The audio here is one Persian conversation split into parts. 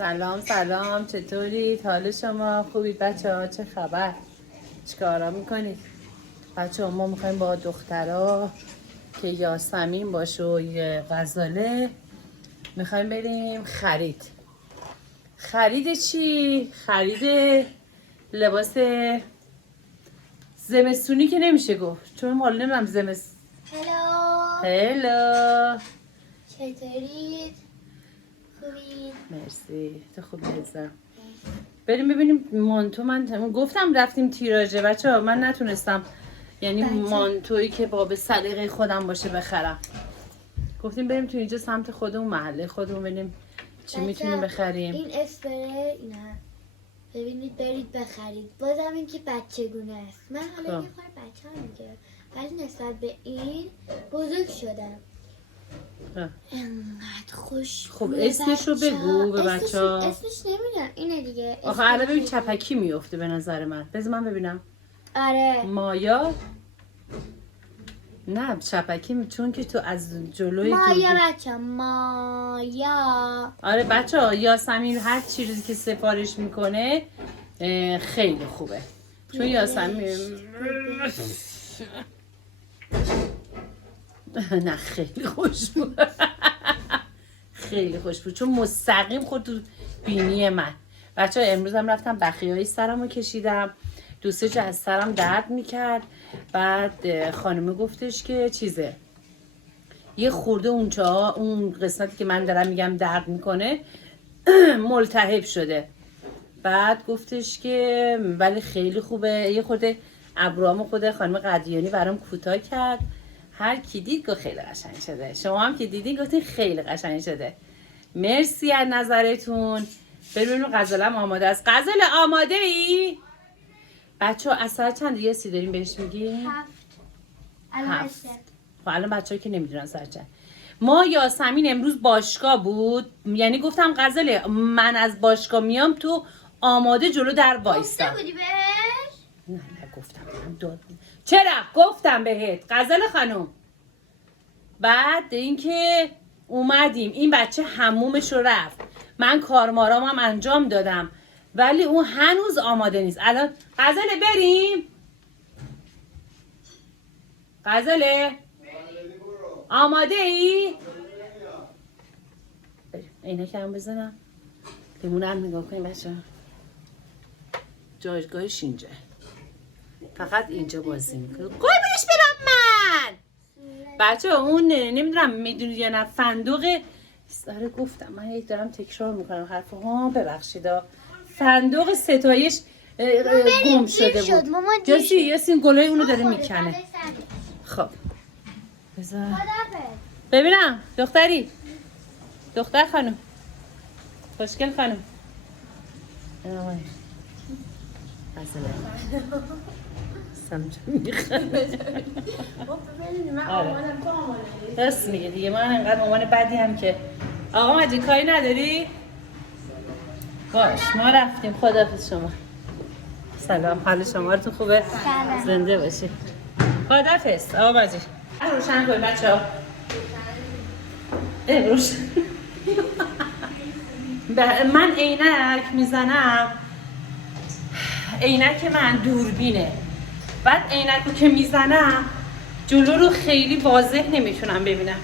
سلام سلام، چطورید؟ حال شما خوبید بچه ها؟ چه خبر؟ چیکارا میکنید؟ بچه ها ما میخوایم با دخترها که یاسمین باشه و یه غزاله میخوایم بریم خرید چی؟ خرید لباس زمستونی که نمیشه گفت چون ما نمیدونم هلو چطورید؟ خوبید؟ مرسی، تو خوبی عزیزم. بریم ببینیم مانتو. من گفتم رفتیم تیراژه بچه ها، من نتونستم یعنی مانتویی که با به سلیقه خودم باشه بخرم. گفتیم بریم تو اینجا سمت خودمون، محله خودمون، ببینیم چی میتونیم بخریم. این اسپری اینه، ببینید برید بخرید. بازم این که بچگونه است. من حالا یه خورده بچه هم میگیرم ولی نسبت به این بزرگ شدم. انقدر خوش. خب اسمشو بگو به بچه ها. اسمش نمیدونم اینه دیگه. آخه الان ببین چپکی میفته به نظر من. بذار من ببینم. آره مایا نه چپکی، چون که تو از جلوی مایا بچه مایا. آره بچه ها، یاسمین هر چیزی که سفارش میکنه خیلی خوبه، چون یاسمین نه خیلی خوش بود خیلی خوش بود چون مستقیم خود تو بینی من. بچه ها امروز هم رفتم بخیه‌های سرم رو کشیدم، دوسته جا از سرم درد میکرد. بعد خانمه گفتش که چیزه یه خورده اونجا اون قسمتی که من دارم میگم درد میکنه ملتهب شده. بعد گفتش که ولی خیلی خوبه. یه خورده ابروامو خود خانم قدیانی برام کوتاه کرد. هر کی دید گفت خیلی قشنگ شده. شما هم که دیدین گفتین خیلی قشنگ شده. مرسی از نظرتون. ببینیم غزالم آماده است. غزاله آماده ای؟ بچه ها از ساعت چند یه سی داریم بهش میگیم؟ 7. خب الان بچه که نمیدونن ساعت چند. ما یاسمین امروز باشگاه بود، یعنی گفتم غزاله من از باشگاه میام تو آماده جلو در وایسا. گفته بودی بهش؟ نه گفتم چرا؟ گفتم بهت غزاله خانم. بعد اینکه اومدیم این بچه حمومش رو رفت، من کارمارام هم انجام دادم ولی اون هنوز آماده نیست. الان غزاله بریم؟ غزاله آماده ای؟ بریم عینک هم بزنم لیمون هم نگاه کنیم بچه. جایگاهش اینجا، فقط اینجا بازی میکنه. قربونش برم من. بچه اون نمیدونم میدونید یا نه فندق آره گفتم من یک دارم تکرار میکنم حرف ها، ببخشید. فندق ستایش گم شده بود. جاسی یاسین گلای اونو داره میکنه. خب بذار ببینم دختری، دختر خانم، خوشگل خانم. راست میگه دیگه، من انقدر مامان بدی هم که. آقا مجید کاری نداری؟ باش ما رفتیم. خداحافظ شما. سلام، حال شما تو خوبه؟ سلام. زنده باشی. خداحافظ آقا مجید. روشن کن بچه ها. روشن من عینک میزنم، عینک من دوربینه. بعد عینک رو که میزنم جلو رو خیلی واضح نمیتونم ببینم.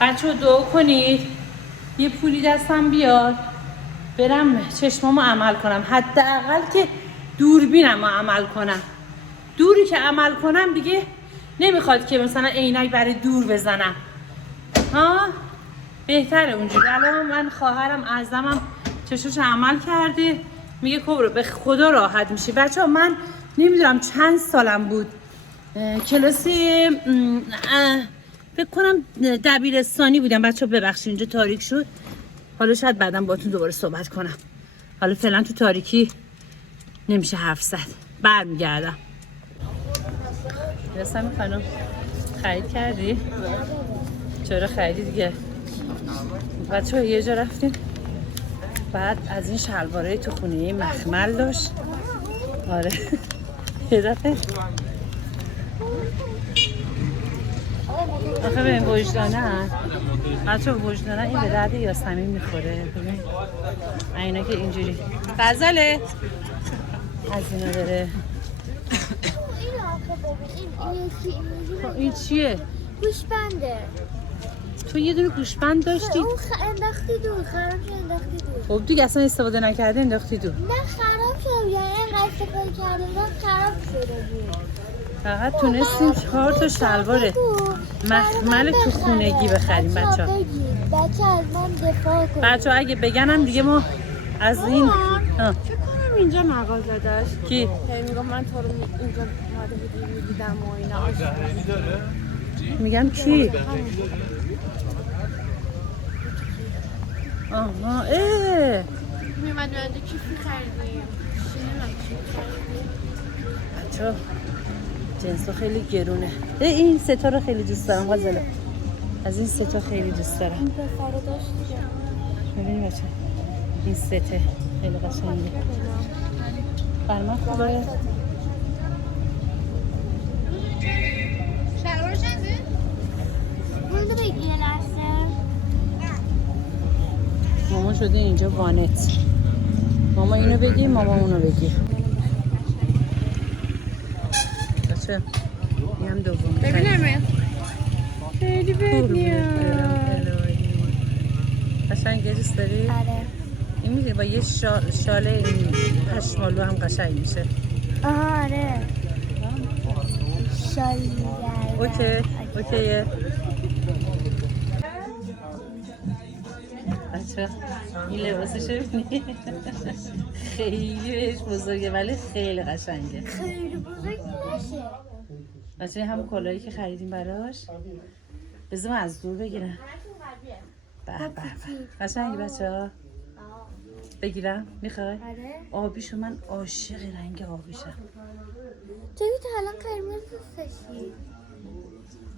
بچه ها دعا کنید یه پولی دستم بیاد برم چشمامو عمل کنم، حداقل که دوربینم رو عمل کنم. دوری که عمل کنم دیگه نمیخواد که مثلا عینک برای دور بزنم. ها بهتره اونجوری. الان من خواهرم اعظمم چشوش عمل کرده، میگه کبرا به خدا راحت میشه. بچه ها من نمیدونم چند سالم بود، کلاسی فکر کنم دبیرستانی بودم. بچه ها ببخشید اینجا تاریک شد، حالا شاید بعدم باتون دوباره صحبت کنم. حالا فعلا تو تاریکی نمیشه حرف زد، برمیگردم. یاسمین خانم خرید کردی؟ چرا خریدی دیگه؟ بچه ها یه جا رفتیم بعد از این شلوارای تو خونه مخمل داشت. آره یه دفعه آخه به این وجدانه بچه وجدانه این به درد یاسمین میخوره. ببین اینا که اینجوری غزله از اینا داره. این چیه؟ گوشبنده. تو یه دونه گوشبند داشتی؟ اون انداختی دور، خراب شد انداختی دور. خب دیگه اصلا استفاده نکرده انداختی دور. نه خراب شد، یعنی اینقدر استفاده کرده بودم خراب شده بود. فقط تونستیم 4 تا شلوار مخمل تو خونگی بخریم بچه ها. بچه از من دفاع کن. بچه ها اگه بگنم دیگه ما از این چه کنم اینجا مغازه داشت؟ کی؟ میگم من تو رو اینجا اومده بودی میدیدم و اینا آشنا. میگم کی؟ آها میومد میانده کیفی خریدیم. بچه جنسو خیلی گرونه. این ستا رو خیلی دوست دارم غزله. از این ستا خیلی دوست دارم. این پسر داشت دیگه. ببینید بچه این سته خیلی قشنگه. برای من خوبه. شلوار چنده؟ بونده بگیره لحظه. ماما شده اینجا وانت. ماما اینو بگی ماما اونو بگی. بچه این هم دوم. ببینم خیلی بد میاد. قشنگه دوست داری؟ آره. این میگه با یه شال این پشمالو هم قشنگ میشه. آره. شالی اوکیه. بچه این لباسش رو ببینی خیلی بهش بزرگه ولی خیلی قشنگه. خیلی بزرگ نشه. بچه هم کلاهی که خریدیم براش بذار من از دور بگیرم. به قشنگه بچه ها. بگیرم میخوای؟ آره. آبیشو من عاشق رنگ آبیشم. تو تا الان قرمز دوست داشتی؟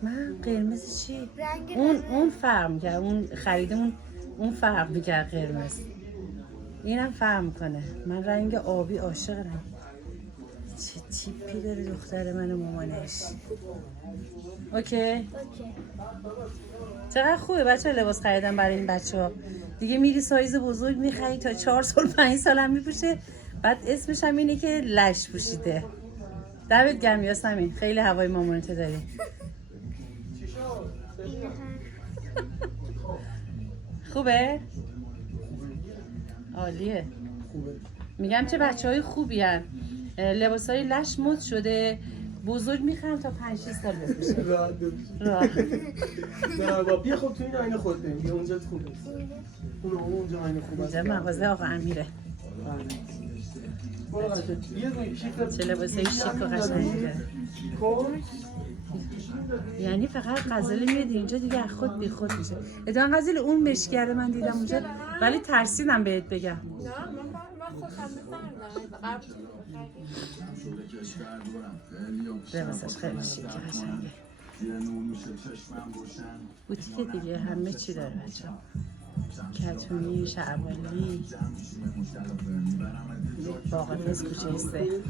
من قرمز چی؟ رنگ اون فرق میکرد. اون خریدمون اون فرق میکرد قرمز. اینم فرق میکنه. من رنگ آبی عاشق رنگ. چه تیپی داره دختر من و مامانش. اوکی. چقدر خوبه بچه لباس خریدم برای این بچه ها. دیگه میری سایز بزرگ میخری تا 4 سال 5 سال هم میپوشه. بعد اسمش هم اینه که لش پوشیده. دمت گرم یاسمین خیلی هوای مامانت داری. خوبه؟ عالیه. میگم چه بچه‌های خوبی هن. لباسای لش مد شده بزرگ میخرم تا 5-6 سال بپوشه. راحت. نه با بیا خب تو این آینه خود ببین اونجا خوبه. اونجا آینه خوبه. اینجا مغازه آقا امیره. چه لباسای شیک و قشنگی داره. یعنی فقط غزله میاد اینجا دیگه خود بی خود میشه. اتفاقا غزله اون مشکره من دیدم اونجا ولی ترسیدم بهت بگم. نه من خودم لباسش خیلی شیکه قشنگه. بوتیک دیگه همه چی داره بچه ها. کتونی، شعبالی، باقالیز کوچه سه.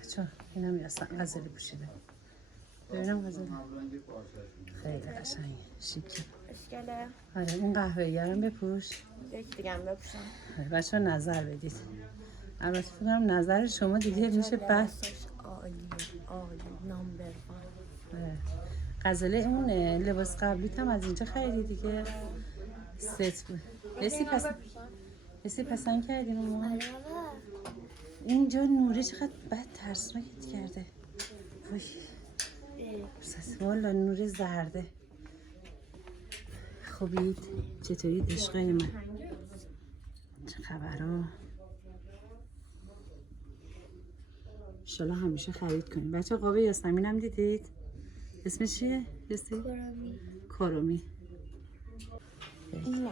بچه ها این هم غزلی پوشیده. ببینم غزلی خیلی قشنگه شیکه. اشکاله آره اون قهوه‌ای هم بپوش. یک دیگه هم بپوشم. بچه ها نظر بدید. البته فکر کنم نظر شما دیگه میشه بس. عالی نامبر وان. غزله اون لباس قبلیت هم از اینجا خریدی دیگه. ست بود. حسی پسند کردین اون موقع؟ اینجا نوره چقدر بد ترسناکت کرده. وای والا نور زرده. خوبید؟ چطورید عشقای من؟ چه خبرها؟ انشالله همیشه خرید کنید. بچه قاب یاسمین هم دیدید؟ اسمش چیه؟ کرومی. نه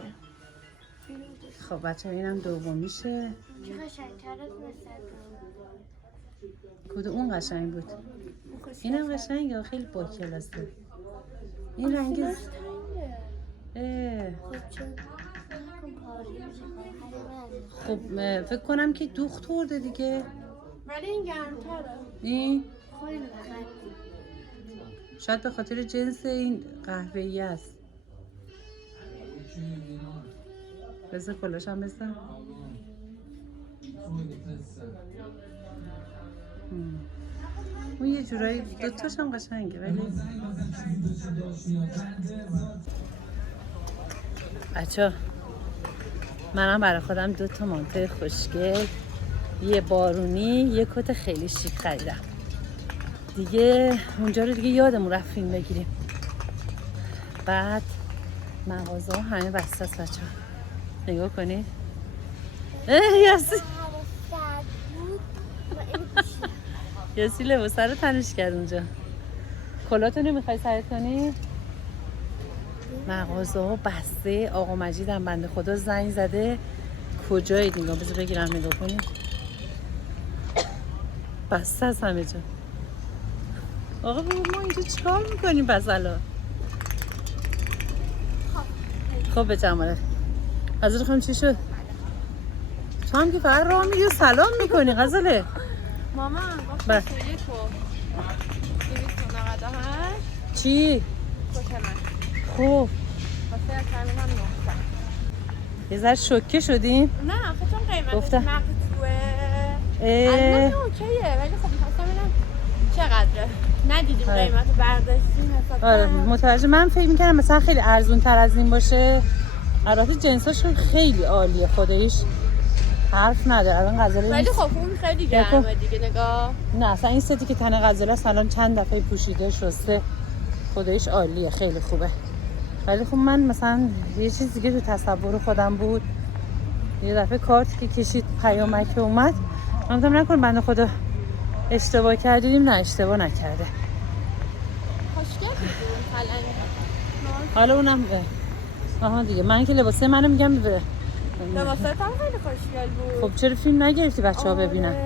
خب بچه اینم دومیشه. کدوم اون قشنگ بود؟ اینم قشنگه خیلی با کلاسه. این رنگ خب فکر کنم که دوخت خورده دیگه. ولی این گرم‌تره. این شاید به خاطر جنس این قهوه‌ای است. بذار کلاش هم بزن. اون یه جورایی دوتاش هم قشنگه ولی بچه منم برای خودم 2 مانتو خوشگل، یه بارونی، یه کت خیلی شیک خریدم. دیگه اونجا رو دیگه یادمون رفت فیلم بگیریم. بعد مغازه ها همه بسته است بچه ها. نگاه کنید. یاسی یاسی لباسه رو تنش کرد اونجا. کلاتو نمیخوای سرت کنی؟ مغازه ها بسته. آقا مجید هم بنده خدا زنگ زده کجایید؟ نگاه بذار بگیرم نگاه کنید. بسته است همه جا. آقا ما اینجا چیکار میکنیم پس الان؟ خب به جماله غزل خانم چی شد؟ تو هم که فقط راه میری و سلام میکنی غزله. مامان بله. گفت 298 چی؟ کت من خب واسه تامین هم 900. یه ذره شوکه شدیم. نه آخه چون قیمتش گفتم. مقطوعه اه. البته اوکیه ولی خب می‌خواستم ببینم چقدره. ندیدیم آره. قیمت برداشتیم حساب آره متوجه. من فکر میکردم مثلا خیلی ارزون تر از این باشه. البته جنساشون خیلی عالیه خداییش حرف نداره. الان غزله ولی خب اون خیلی گرمه دیگه نگاه. نه اصلا این ستی که تن غزله است الان چند دفعه پوشیده شسته خداییش عالیه خیلی خوبه. ولی خب من مثلا یه چیز دیگه تو تصور خودم بود. یه دفعه کارت که کشید پیامک که اومد من گفتم نکن بنده خدا اشتباه کردیم. نه اشتباه نکرده. خوشگل بود اون پلنگ. حالا اونم آها دیگه من که لباسه منو میگم ببره. لباسات هم خیلی خوشگل بود. خب چرا فیلم نگرفتی بچه‌ها ببینن؟ اصلا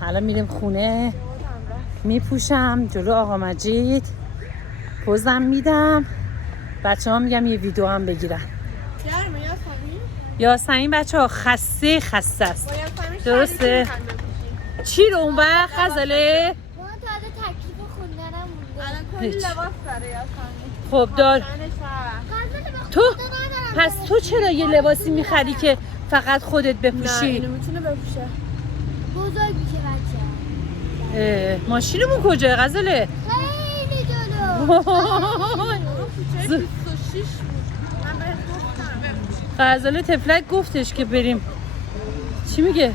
حالا میریم خونه یادم رفت. میپوشم جلو آقا مجید پوزم میدم. بچه‌ها میگم یه ویدیو هم بگیرن. گرمه یاسمین؟ یاسمین بچه‌ها خسته است. با یاسمین درسته؟ شریکی می‌خوایم بپوشیم. چی رو اون وقت غزله؟ ما تازه تکلیف خوندنم مونده. الان کلی هیچ. لباس داره یاسمین. خب دار تنش هست. غزل به تو خدا ندارم. پس تو چرا یه لباسی میخری که فقط خودت نه بپوشی؟ اینو میتونه بپوشه. بزرگ میشه بچه. ماشینمون کجاست غزله؟ خیلی جلو. کوچه 26 بود. من بهت گفتم بپوش. غزله تفلک گفتش که بریم. چی میگه؟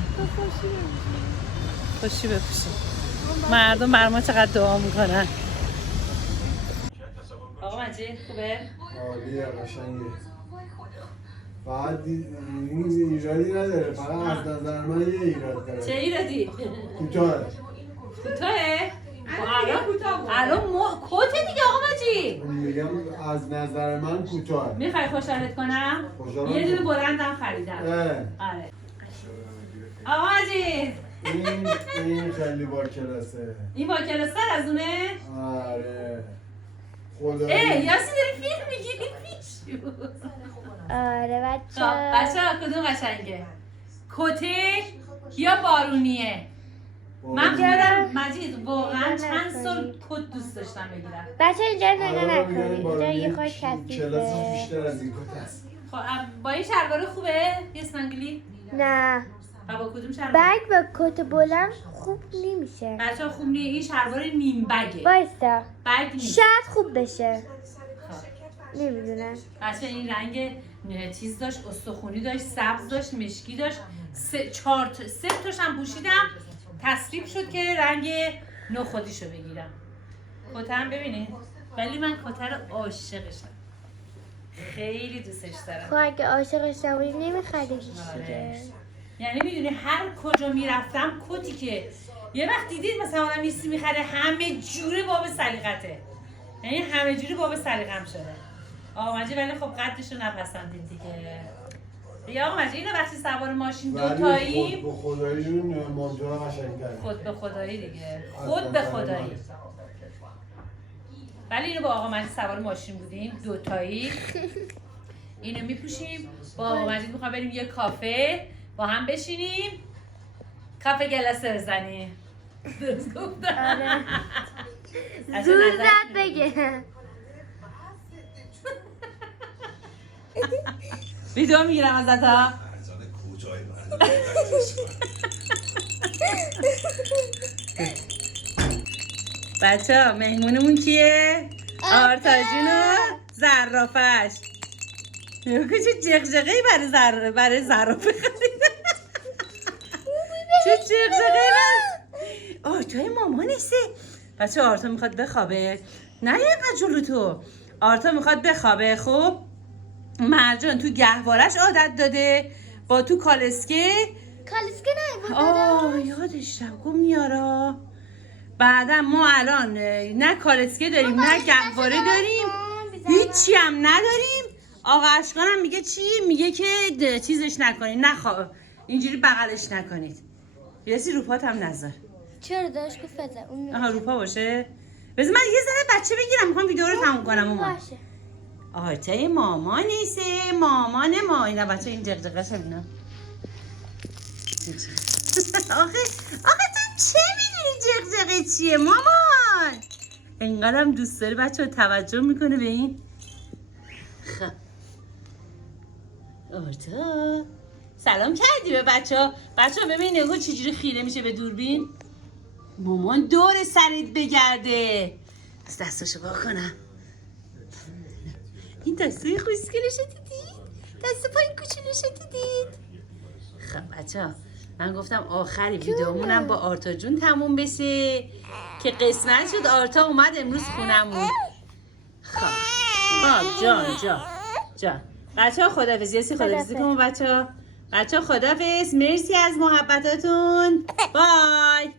خوشی بپوشیم. مردم بر ما چقدر دعا میکنن. آقا مجید خوبه؟ عالیه قشنگه. فقط این ایرادی نداره. فقط از نظر من یه ایراد داره. چه ایرادی؟ کوتاه. کوتاهه؟ الان کته دیگه آقا مجید. میگم از نظر من کوتاه. میخوای خوشحالت کنم؟ خوشحالم یه دونه کن. بلندم خریدم. آره. آقا مجید. این خیلی با کلاسه. این با کلاستر از اونه؟ آره. خدا. یاسی داری فیلم میگیری پیش. آره خب بچه ها کدوم قشنگه؟ کته یا بارونیه؟ من کردم مجید واقعا چند سال کت دوست داشتم بگیرم. بچه اینجا نگاه الان نکنید. میگن اینجا بارونی یه خود کلاسش کثیفه. بیشتر از این کت است. خب با این شلوار خوبه؟ یه سنگلی؟ نه با کدوم شلوار؟ بگ با کت بلند خوب نمیشه. بچه ها خوب نیه. این شلوار نیم بگه. بایستا بگ نیست. شاید خوب بشه. خب. نمیدونم. بچه این رنگ چیز داشت، استخونی داشت، سبز داشت، مشکی داشت. سه تاش هم پوشیدم. تصریب شد که رنگ نخودیشو بگیرم. کته هم ببینید. ولی من کته رو عاشقشم. خیلی دوستش دارم. خب اگه عاشقش نبودی نمیخریدیش دیگه. یعنی میدونی هر کجا میرفتم کتی که یه وقت دیدید مثلا آدم نیستی میخره همه جوره باب سلیقته. یعنی همه جوره باب سلیقم شده. آقا مجید ولی خب قدش رو نپسندید دیگه. یا آقا مجید اینو وقتی سوار ماشین دوتایی خود به خداییشون مانتو قشنگ‌تره. خود به خدایی دیگه. خود به خدایی. ولی اینو با آقا مجید سوار ماشین بودیم دوتایی. اینو میپوشیم با آقا مجید میخوام بریم یه کافه با هم بشینیم کافه گلسه بزنیم. درست گفتم؟ زور زد بگه. ویدیو میگیرم ازت ها. بچه ها مهمونمون کیه؟ آرتا جون و زرافش. چه جغجغه‌ای برای زرافه خریده. چه جغجغه‌ای آرتای مامانسه. بچه آرتا میخواد بخوابه. نه اینقدر جلو تو. آرتا میخواد بخوابه. خب مرجان تو گهوارش عادت داده با تو کالسکه نه یادش رفت گم میارا. بعدا ما الان نه کالسکه داریم نه گهواره داریم، هیچی هم نداریم. آقا اشکان هم میگه چی؟ میگه که چیزش نکنید، اینجوری بغلش نکنید. یاسی روپات هم نذار. چرا داشت گفت بذار اون آها روپا باشه. بذار من یه ذره بچه بگیرم، میخوام ویدیو رو تموم کنم. مامان باشه. آرتای مامان نیسته، مامان ما. اینا بچه این جغجغش هم اینا. آخه تو چه میدونی جغجغه چیه مامان؟ اینقدرم دوست داره بچه توجه میکنه به این. خب آرتا سلام کردی به بچه ها. بچه ها ببین نگاه چجوری خیره میشه به دوربین. مامان دور سرت بگرده. دستاشو با کنم. این دستای خوشگلشو دیدید؟ دست پای کوچولوشو دیدید؟ خب بچه ها من گفتم آخری ویدیومونم با آرتا جون تموم بشه که قسمت شد. آرتا اومد امروز خونمون. خب جان بچه ها خداحافظ. یاسی خداحافظی کنم بچه ها. خداحافظ. مرسی از محبتاتون. بای.